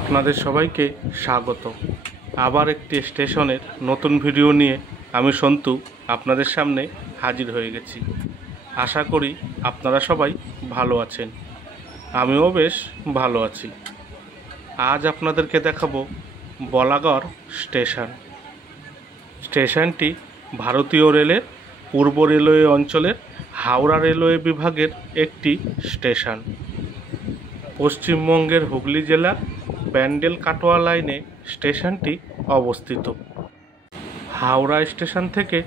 আপনাদের সবাইকে স্বাগত। আবার একটি স্টেশনের নতুন ভিডিও নিয়ে আমি সন্তু আপনাদের সামনে হাজির হয়ে গেছি। আশা করি আপনারা সবাই ভালো আছেন, আমিও বেশ ভালো আছি। আজ আপনাদেরকে দেখাবো বলাগড় স্টেশন। স্টেশনটি ভারতীয় রেলের পূর্ব রেলওয়ে অঞ্চলের হাওড়া রেলওয়ে বিভাগের একটি স্টেশন। পশ্চিমবঙ্গের হুগলি জেলার ব্যান্ডেল কাটোয়া লাইনে স্টেশনটি অবস্থিত। হাওড়া স্টেশন থেকে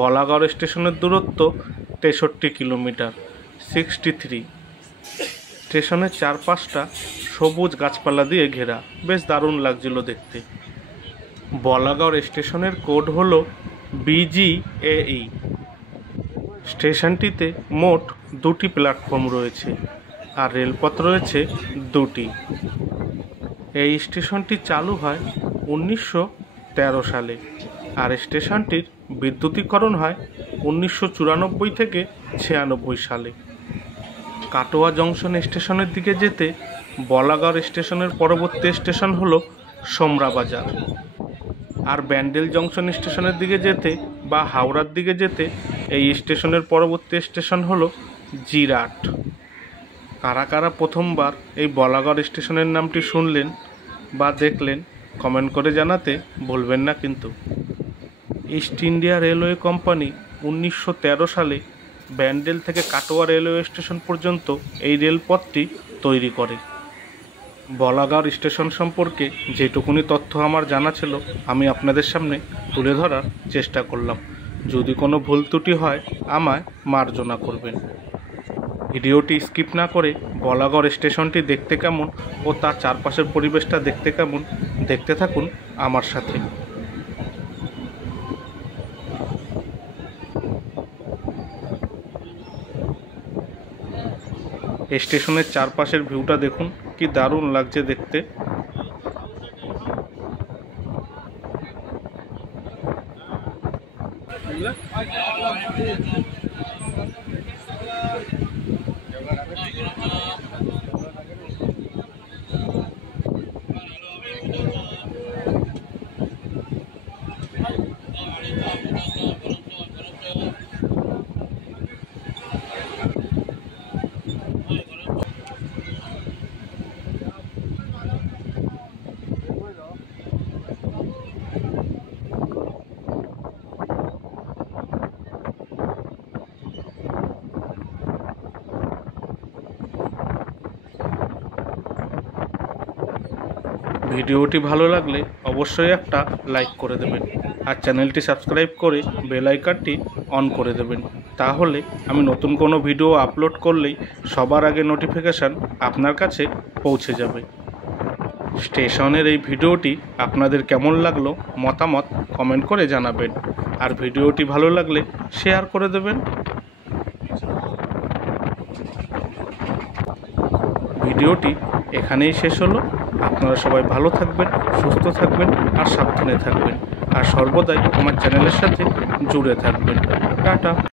বলাগড় স্টেশনের দূরত্ব 63 কিলোমিটার 63। স্টেশনের চারপাশটা সবুজ গাছপালা দিয়ে ঘেরা, বেশ দারুণ লাগছিল দেখতে। বলাগড় স্টেশনের কোড হলো BGAE। স্টেশনটিতে মোট 2টি প্ল্যাটফর্ম রয়েছে আর রেলপথ রয়েছে 2টি। এই স্টেশনটি চালু হয় 1913 সালে আর স্টেশনটির বিদ্যুতীকরণ হয় 1994 থেকে 96 সালে। কাটোয়া জংশন স্টেশনের দিকে যেতে বলাগড় স্টেশনের পরবর্তী স্টেশন হলো সোমরাবাজার, আর ব্যান্ডেল জংশন স্টেশনের দিকে যেতে বা হাওড়ার দিকে যেতে এই স্টেশনের পরবর্তী স্টেশন হলো জিরাট। কারা কারা প্রথমবার এই বলাগড় স্টেশনের নামটি শুনলেন বা দেখলেন কমেন্ট করে জানাতে ভুলবেন না কিন্তু। ইস্ট ইন্ডিয়া রেলওয়ে কোম্পানি 1913 সালে ব্যান্ডেল থেকে কাটোয়া রেলওয়ে স্টেশন পর্যন্ত এই রেলপথটি তৈরি করে। বলাগড় স্টেশন সম্পর্কে যেটুকুনি তথ্য আমার জানা ছিল আমি আপনাদের সামনে তুলে ধরার চেষ্টা করলাম। যদি কোনো ভুল ত্রুটি হয় আমায় মার্জনা করবেন। ভিডিওটি স্কিপ না করে বলাগড় স্টেশনটি দেখতে কেমন ও তার চারপাশের পরিবেশটা দেখতে কেমন দেখতে থাকুন আমার সাথে। স্টেশনের চারপাশের ভিউটা দেখুন, কি দারুণ লাগছে দেখতে। ভিডিওটি ভালো লাগলে অবশ্যই একটা লাইক করে দেবেন আর চ্যানেলটি সাবস্ক্রাইব করে বেল আইকনটি অন করে দেবেন। তাহলে আমি নতুন কোনো ভিডিও আপলোড করলেই সবার আগে নোটিফিকেশান আপনার কাছে পৌঁছে যাবে। স্টেশনের এই ভিডিওটি আপনাদের কেমন লাগলো মতামত কমেন্ট করে জানাবেন আর ভিডিওটি ভালো লাগলে শেয়ার করে দেবেন। ভিডিওটি এখানেই শেষ হলো। আপনারা সবাই ভালো থাকবেন, সুস্থ থাকবেন আর সাবধানে থাকবেন আর সর্বদাই আমার চ্যানেলের সাথে জুড়ে থাকবেন। টাটা।